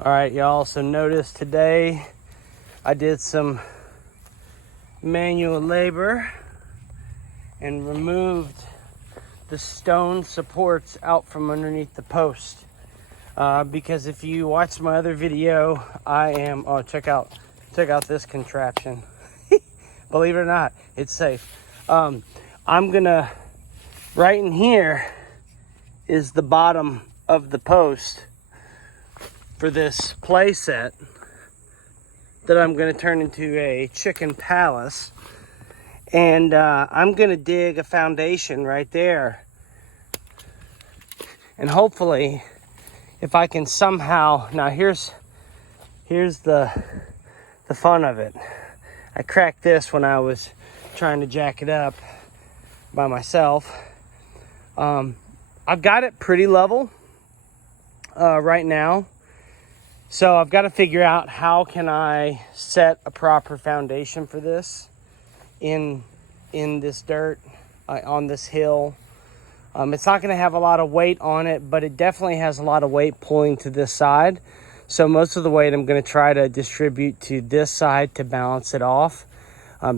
All right, y'all, so notice today I did some manual labor and removed the stone supports out from underneath the post. Because if you watch my other video, check out this contraption. Believe it or not, it's safe. I'm gonna, right in here is the bottom of the post for this play set that I'm gonna turn into a chicken palace. And I'm gonna dig a foundation right there. And hopefully, if I can somehow, now here's the fun of it. I cracked this when I was trying to jack it up by myself. I've got it pretty level right now. So I've got to figure out how can I set a proper foundation for this in this dirt, on this hill. It's not going to have a lot of weight on it, but it definitely has a lot of weight pulling to this side. So most of the weight I'm going to try to distribute to this side to balance it off.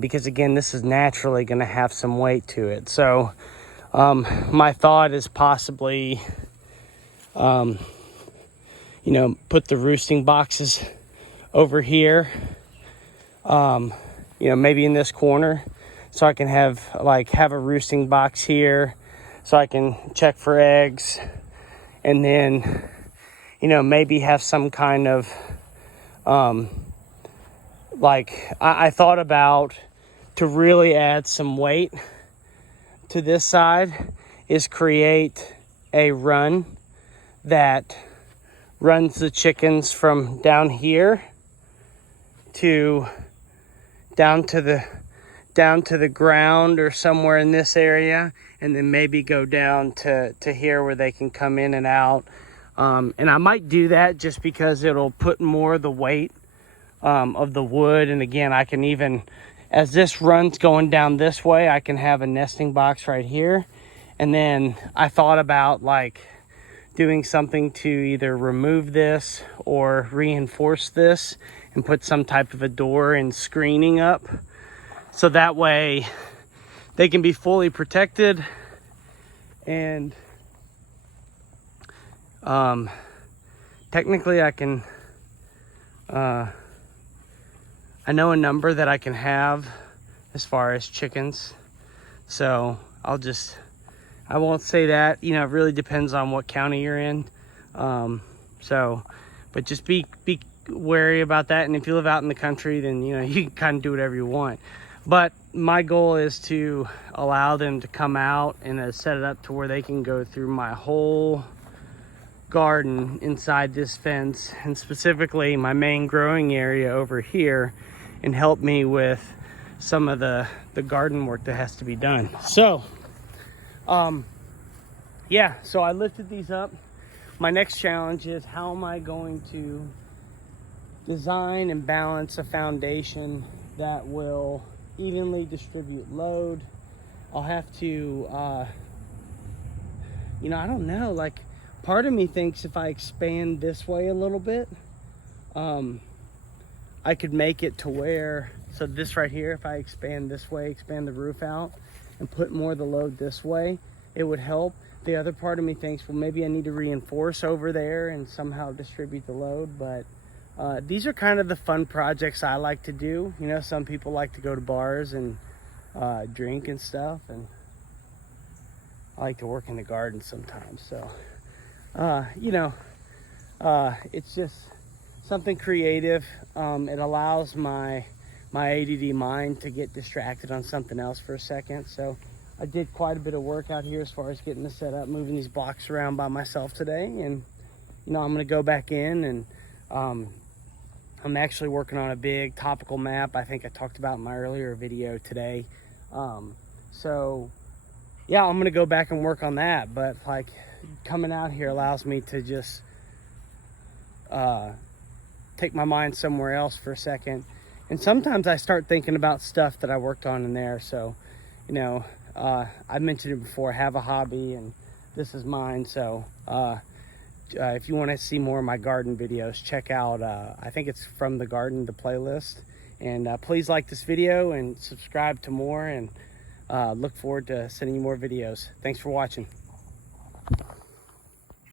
Because again, this is naturally going to have some weight to it. So my thought is possibly, put the roosting boxes over here, maybe in this corner, so I can have a roosting box here so I can check for eggs, and then, maybe have some kind of, I thought about, to really add some weight to this side, is create a run that runs the chickens from down here down to the ground or somewhere in this area, and then maybe go down to here where they can come in and out. And I might do that just because it'll put more of the weight of the wood. And again, I can even, as this run's going down this way, I can have a nesting box right here. And then I thought about doing something to either remove this or reinforce this and put some type of a door and screening up, so that way they can be fully protected. And technically I can, I know a number that I can have as far as chickens, so I won't say that. It really depends on what county you're in. But just be wary about that. And if you live out in the country, then, you can kind of do whatever you want. But my goal is to allow them to come out and set it up to where they can go through my whole garden inside this fence, and specifically my main growing area over here, and help me with some of the garden work that has to be done. So, so I lifted these up. My next challenge is, how am I going to design and balance a foundation that will evenly distribute load? I'll have to, I don't know, part of me thinks if I expand this way a little bit, I could make it to where, so this right here, if I expand this way, expand the roof out and put more of the load this way, it would help. The other part of me thinks, well, maybe I need to reinforce over there and somehow distribute the load. But these are kind of the fun projects I like to do. Some people like to go to bars and drink and stuff, and I like to work in the garden sometimes. So, it's just something creative. It allows my ADD mind to get distracted on something else for a second. So I did quite a bit of work out here as far as getting this set up, moving these blocks around by myself today. And, I'm going to go back in, and I'm actually working on a big topical map I think I talked about in my earlier video today. So, yeah, I'm going to go back and work on that. But, coming out here allows me to just take my mind somewhere else for a second. And sometimes I start thinking about stuff that I worked on in there. So, I mentioned it before, I have a hobby, and this is mine. So if you want to see more of my garden videos, check out, I think it's From the Garden, the playlist. And please like this video and subscribe to more, and look forward to sending you more videos. Thanks for watching.